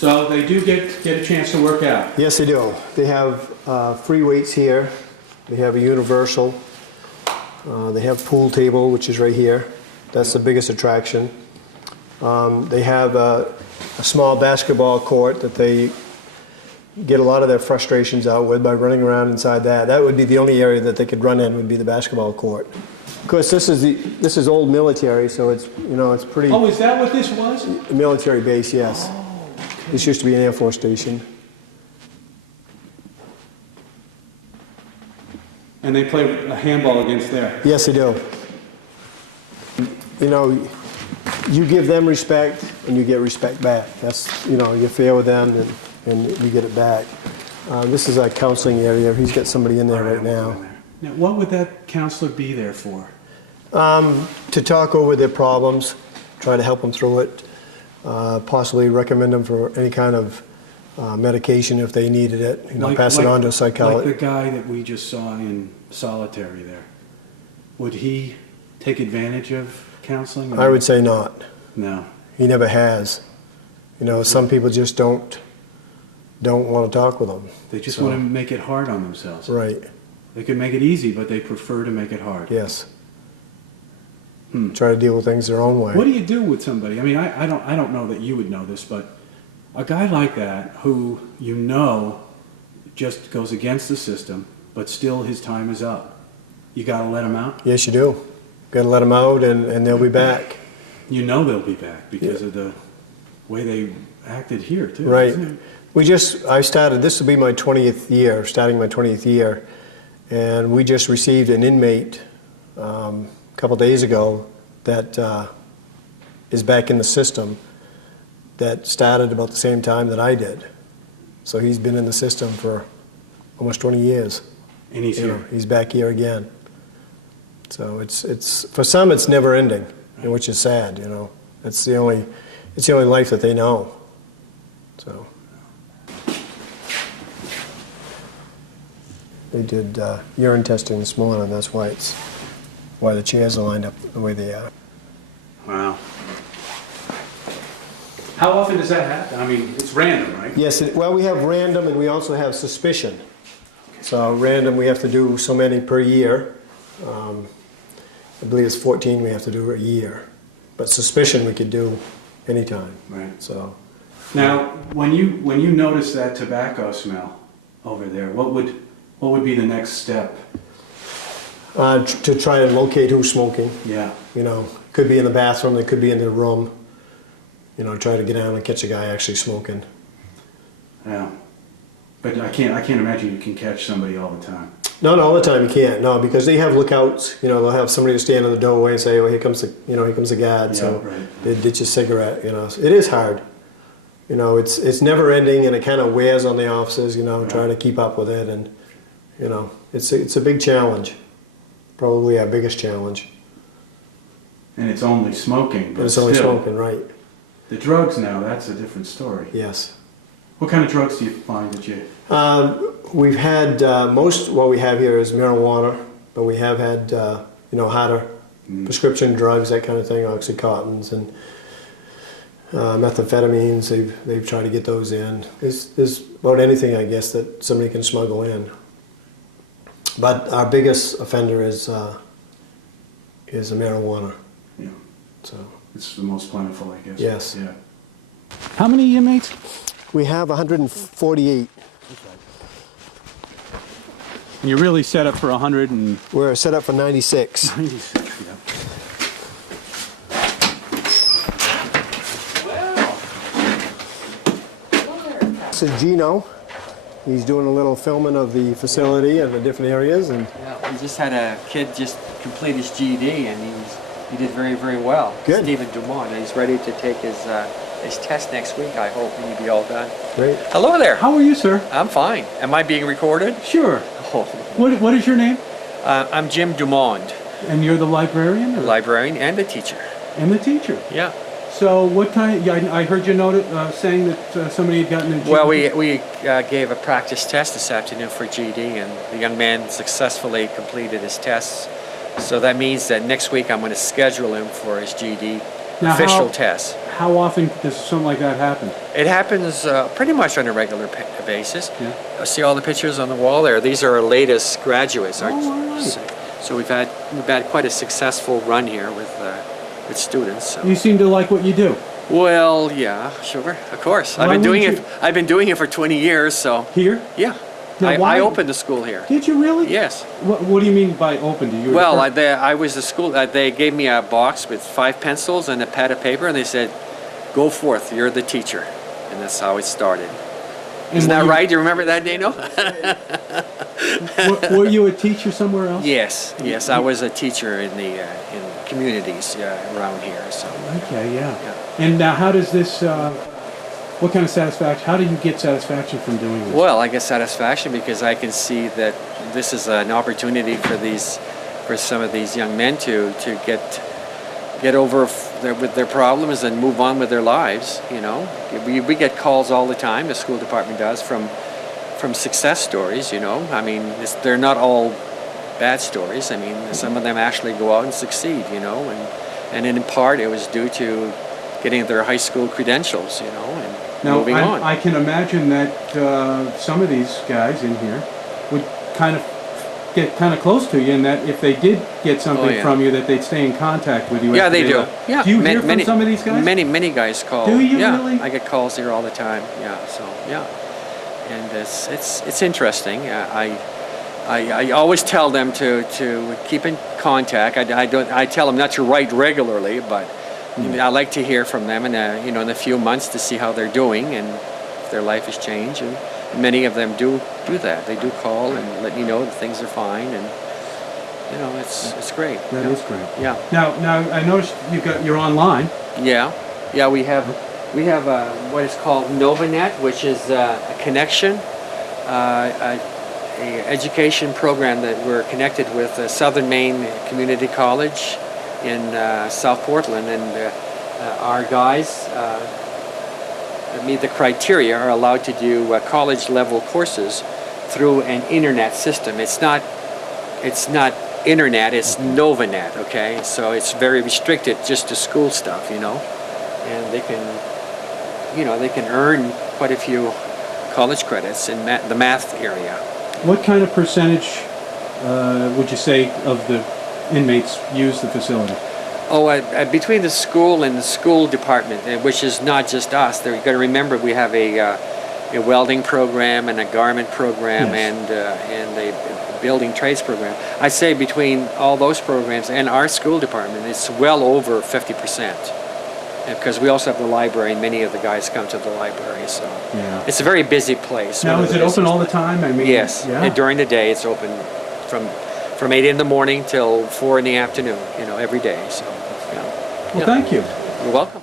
So they do get a chance to work out. Yes, they do. They have free weights here. They have a universal. They have pool table, which is right here. That's the biggest attraction. They have a small basketball court that they get a lot of their frustrations out with by running around inside that. That would be the only area that they could run in, would be the basketball court. Of course, this is old military, so it's, you know, it's pretty. Oh, is that what this was? Military base, yes. Oh, okay. This used to be an Air Force station. And they play a handball against there. Yes, they do. You know, you give them respect and you get respect back. That's, you know, you're fair with them and you get it back. This is our counseling area. He's got somebody in there right now. Now, what would that counselor be there for? To talk over their problems, try to help them through it, possibly recommend them for any kind of medication if they needed it, you know, pass it on to a psychologist. Like the guy that we just saw in solitary there. Would he take advantage of counseling? I would say not. No. He never has. You know, some people just don't want to talk with them. They just want to make it hard on themselves. Right. They could make it easy, but they prefer to make it hard. Yes. Try to deal with things their own way. What do you do with somebody? I mean, I don't know that you would know this, but a guy like that who you know just goes against the system, but still his time is up. You got to let him out? Yes, you do. Got to let them out and they'll be back. You know they'll be back because of the way they acted here, too. Right. Isn't it? I started, this will be my 20th year, starting my 20th year, and we just received an inmate a couple days ago that is back in the system that started about the same time that I did. So he's been in the system for almost 20 years. And he's here. He's back here again. So it's for some it's never ending, which is sad, you know. It's the only life that they know. So they did urine testing this morning, and that's why the chairs are lined up the way they are. Wow. How often does that happen? I mean, it's random, right? Yes, well, we have random and we also have suspicion. So random, we have to do so many per year. I believe it's 14 we have to do a year. But suspicion we could do anytime. Right. So now, when you notice that tobacco smell over there, what would be the next step? to try and locate who's smoking. Yeah. You know, could be in the bathroom, it could be in the room. You know, try to get down and catch a guy actually smoking. Yeah. But I can't imagine you can catch somebody all the time. No, all the time you can't. No, because they have lookouts. You know, they'll have somebody to stand in the doorway and say, "Oh, here comes the guard." Yeah, so right. they ditch a cigarette. You know, so it is hard. You know, it's never ending, and it kind of wears on the officers. You know, trying to keep up with it, and you know, it's a big challenge. Probably our biggest challenge. And it's only smoking. But it's only smoking, right? The drugs now, that's a different story. Yes. What kind of drugs do you find that you? We've had most. What we have here is marijuana, but we have had harder prescription drugs, that kind of thing, oxycontins and methamphetamines. They've tried to get those in. There's about anything, I guess, that somebody can smuggle in. But our biggest offender is the marijuana. Yeah. So it's the most plentiful, I guess. Yes. Yeah. How many inmates? We have 148. And you're really set up for 100 and... We're set up for 96. 96, yeah. This is Gino. He's doing a little filming of the facility and the different areas. And yeah, we just had a kid just complete his GED, and he did very, very well. Good. Stephen Dumont, and he's ready to take his test next week, I hope, and he'll be all done. Great. Hello there. How are you, sir? I'm fine. Am I being recorded? Sure. Oh. What is your name? I'm Jim Dumont. And you're the librarian? A librarian and a teacher. And the teacher? Yeah. So what time, I heard you saying that somebody had gotten a GED. Well, we gave a practice test this afternoon for GED, and the young man successfully completed his tests. So that means that next week I'm going to schedule him for his GED official test. how often does something like that happen? It happens pretty much on a regular basis. Yeah. See all the pictures on the wall there? These are our latest graduates. Oh, all right. So we've had quite a successful run here with students. So. You seem to like what you do. Well, yeah, sure, of course. Why I've been doing wouldn't it. I've been doing it for 20 years. So Here? yeah, Now, why- I opened the school here. Did you really? Yes. What do you mean by open? Do you? Well, refer- I was the school. They gave me a box with 5 pencils and a pad of paper, and they said, "Go forth. You're the teacher." And that's how it started. and Isn't were that you- right? Do you remember that, Dano? were you a teacher somewhere else? Yes. Yes, I was a teacher in the in communities around here. So. Okay, yeah. Yeah. And now, how does this? What kind of satisfaction? How do you get satisfaction from doing this? Well, I get satisfaction because I can see that this is an opportunity for some of these young men to get over with their problems and move on with their lives. You know, we get calls all the time. The school department does from success stories. You know, I mean, they're not all bad stories. I mean, some of them actually go out and succeed. You know, and in part it was due to getting their high school credentials. You know, and Now, moving on. I can imagine that some of these guys in here would kind of get kind of close to you, and that if they did get something Oh, yeah. from you, that they'd stay in contact with you. Yeah, after they do. left. Yeah. Do you hear from some of these guys? Many guys call. Do you yeah, really? I get calls here all the time. Yeah. So yeah, and it's interesting. I always tell them to keep in contact. I tell them not to write regularly, but I like to hear from them in in a few months to see how they're doing and if their life has changed. And many of them do that. They do call and let me know that things are fine, and it's great. That is great. Yeah. Now I noticed you're online. Yeah, yeah. We have what is called NovaNet, which is a connection, a education program that we're connected with Southern Maine Community College in South Portland, and our guys that meet the criteria are allowed to do college level courses through an internet system. It's not internet, it's NovaNet, okay? So it's very restricted just to school stuff, and they can earn quite a few college credits in the math area. What kind of percentage would you say of the inmates use the facility? Oh, between the school and the school department, which is not just us. You've got to remember we have a welding program and a garment program, Yes. and a building trades program. I'd say between all those programs and our school department, it's well over 50%. Because we also have the library, and many of the guys come to the library, so Yeah. it's a very busy place. Now, one of is the it open busiest all the places. time? I mean, Yes, Yeah. and during the day it's open from 8 in the morning till 4 in the afternoon, every day. So, yeah. Well, thank you. You're welcome.